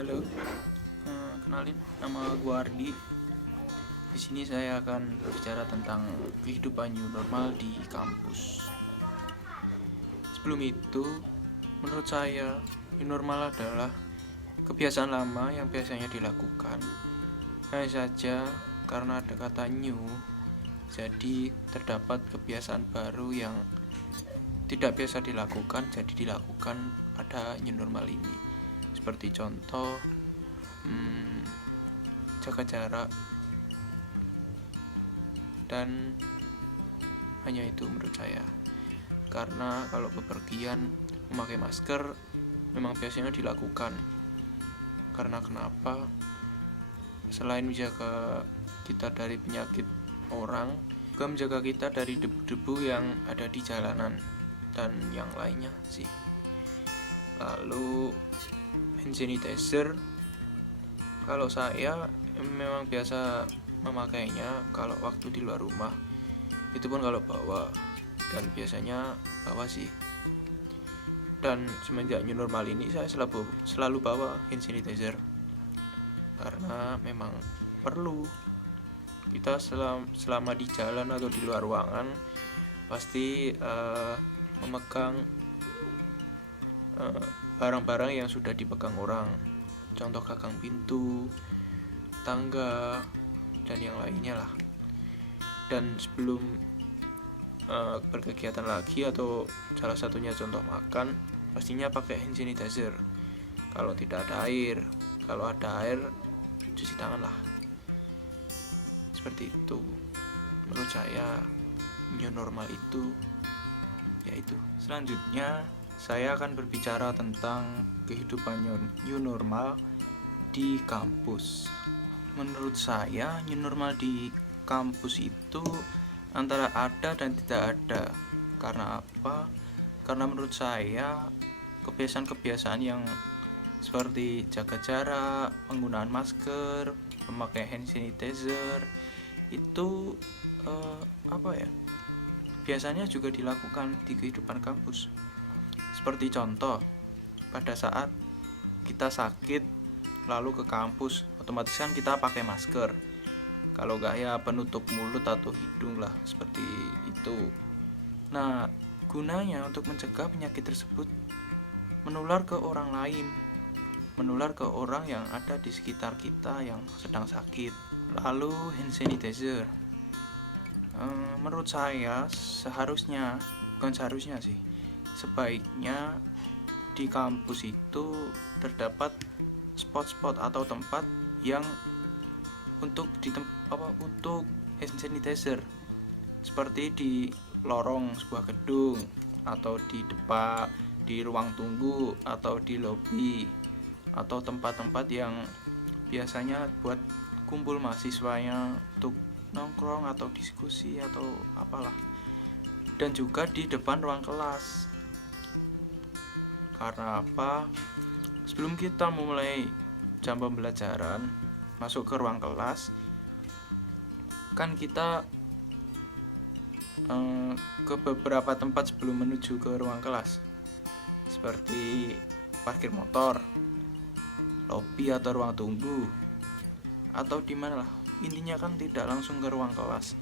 Halo, kenalin, nama gua Ardi. Di sini saya akan berbicara tentang kehidupan new normal di kampus. Sebelum itu, menurut saya new normal adalah kebiasaan lama yang biasanya dilakukan. Hanya saja karena ada kata new, jadi terdapat kebiasaan baru yang tidak biasa dilakukan, jadi dilakukan pada new normal ini. Seperti contoh, jaga jarak, dan hanya itu menurut saya. Karena kalau bepergian memakai masker memang biasanya dilakukan. Karena kenapa? Selain menjaga kita dari penyakit orang, juga menjaga kita dari debu-debu yang ada di jalanan dan yang lainnya sih. Lalu hand sanitizer, kalau saya memang biasa memakainya kalau waktu di luar rumah, itu pun kalau bawa, dan biasanya bawa sih. Dan semenjak new normal ini saya selalu bawa hand sanitizer karena memang perlu. Kita selama di jalan atau di luar ruangan pasti memegang barang-barang yang sudah dipegang orang, contoh gagang pintu, tangga, dan yang lainnya lah. Dan sebelum berkegiatan lagi atau salah satunya contoh makan, pastinya pakai hand sanitizer. Kalau tidak ada air, kalau ada air cuci tangan lah. Seperti itu. Menurut saya new normal itu yaitu. Selanjutnya saya akan berbicara tentang kehidupan new normal di kampus. Menurut saya new normal di kampus itu antara ada dan tidak ada. Karena apa? Karena menurut saya kebiasaan-kebiasaan yang seperti jaga jarak, penggunaan masker, memakai hand sanitizer itu biasanya juga dilakukan di kehidupan kampus. Seperti contoh, pada saat kita sakit lalu ke kampus, otomatis kan kita pakai masker. Kalau enggak ya penutup mulut atau hidung lah, seperti itu. Nah, gunanya untuk mencegah penyakit tersebut menular ke orang lain, menular ke orang yang ada di sekitar kita yang sedang sakit. Lalu hand sanitizer, menurut saya sebaiknya di kampus itu terdapat spot-spot atau tempat yang untuk untuk hand sanitizer, seperti di lorong sebuah gedung, atau di depan, di ruang tunggu, atau di lobi, atau tempat-tempat yang biasanya buat kumpul mahasiswanya untuk nongkrong atau diskusi atau apalah. Dan juga di depan ruang kelas. Karena apa? Sebelum kita memulai jam pembelajaran, masuk ke ruang kelas, kan kita ke beberapa tempat sebelum menuju ke ruang kelas, seperti parkir motor, lobi atau ruang tunggu, atau di mana lah. Intinya kan tidak langsung ke ruang kelas.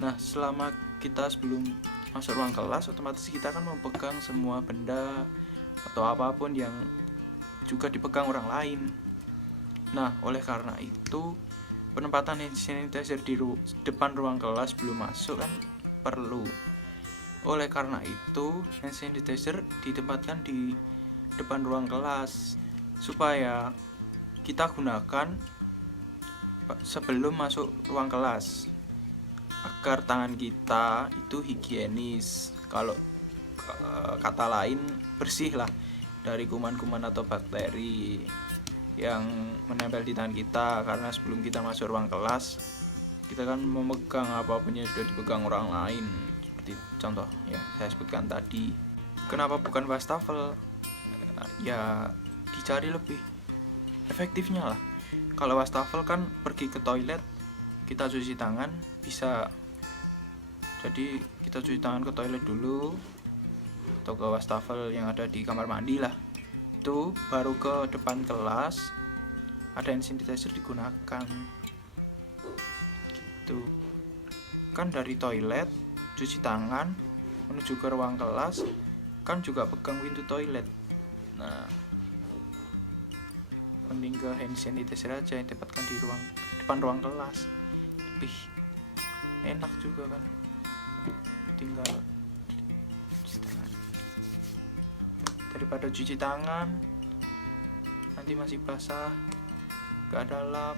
Nah, selama kita sebelum masuk ruang kelas, otomatis kita kan memegang semua benda atau apapun yang juga dipegang orang lain. Nah, oleh karena itu penempatan hand sanitizer di depan ruang kelas sebelum masuk kan perlu. Oleh karena itu hand sanitizer ditempatkan di depan ruang kelas supaya kita gunakan sebelum masuk ruang kelas, agar tangan kita itu higienis. Kalau kata lain bersih lah dari kuman-kuman atau bakteri yang menempel di tangan kita. Karena sebelum kita masuk ruang kelas, kita kan memegang apapun yang sudah dipegang orang lain, seperti contoh yang saya sebutkan tadi. Kenapa bukan wastafel? Ya dicari lebih efektifnya lah. Kalau wastafel kan pergi ke toilet, kita cuci tangan bisa. Jadi kita cuci tangan ke toilet dulu, atau ke wastafel yang ada di kamar mandi lah. Itu baru ke depan kelas, ada hand sanitizer digunakan gitu kan. Dari toilet cuci tangan menuju ke ruang kelas kan juga pegang pintu toilet. Nah, mending ke hand sanitizer aja yang dapatkan di depan ruang kelas, lebih enak juga kan, tinggal cuci tangan daripada cuci tangan nanti masih basah gak ada lap,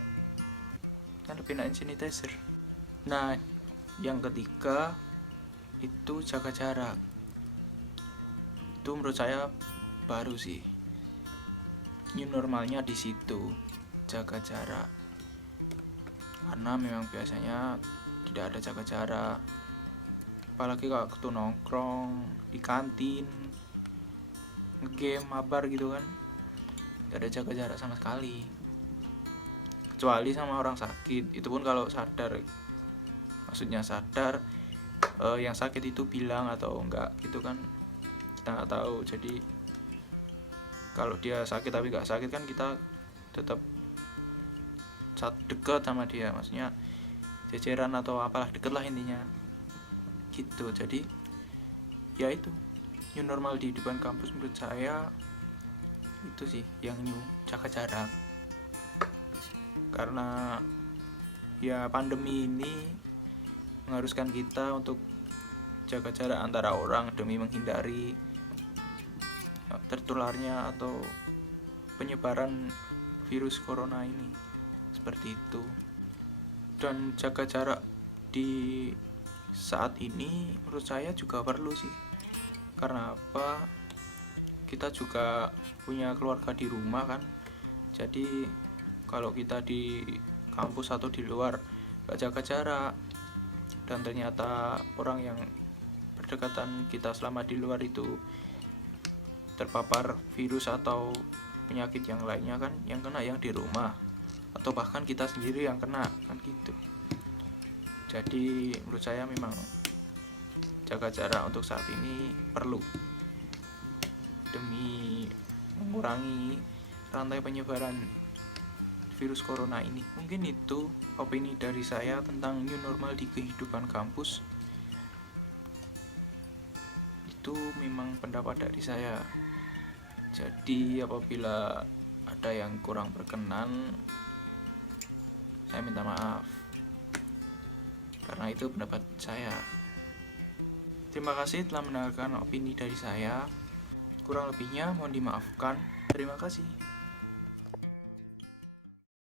kan lebih enak hand sanitizer. Nah, yang ketiga itu jaga jarak. Itu menurut saya baru sih, new normalnya di situ, jaga jarak. Karena memang biasanya tidak ada jaga jarak, apalagi kalau ketemu nongkrong di kantin, ngegame, mabar gitu kan, gak ada jaga jarak sama sekali, kecuali sama orang sakit. Itu pun kalau sadar, maksudnya sadar, yang sakit itu bilang atau enggak gitu kan, kita nggak tahu. Jadi kalau dia sakit tapi nggak sakit kan kita tetap dekat sama dia, maksudnya ceceran atau apalah, deket lah intinya gitu. Jadi ya itu new normal di depan kampus menurut saya itu sih yang new, jaga jarak. Karena ya pandemi ini mengharuskan kita untuk jaga jarak antara orang demi menghindari tertularnya atau penyebaran virus corona ini, seperti itu. Dan jaga jarak di saat ini menurut saya juga perlu sih. Karena apa? Kita juga punya keluarga di rumah kan, jadi kalau kita di kampus atau di luar gak jaga jarak dan ternyata orang yang berdekatan kita selama di luar itu terpapar virus atau penyakit yang lainnya kan, yang kena yang di rumah atau bahkan kita sendiri yang kena kan gitu. Jadi menurut saya memang jaga jarak untuk saat ini perlu demi mengurangi rantai penyebaran virus corona ini. Mungkin itu opini dari saya tentang new normal di kehidupan kampus. Itu memang pendapat dari saya. Jadi apabila ada yang kurang berkenan, saya minta maaf, karena itu pendapat saya. Terima kasih telah mendengarkan opini dari saya. Kurang lebihnya mohon dimaafkan. Terima kasih.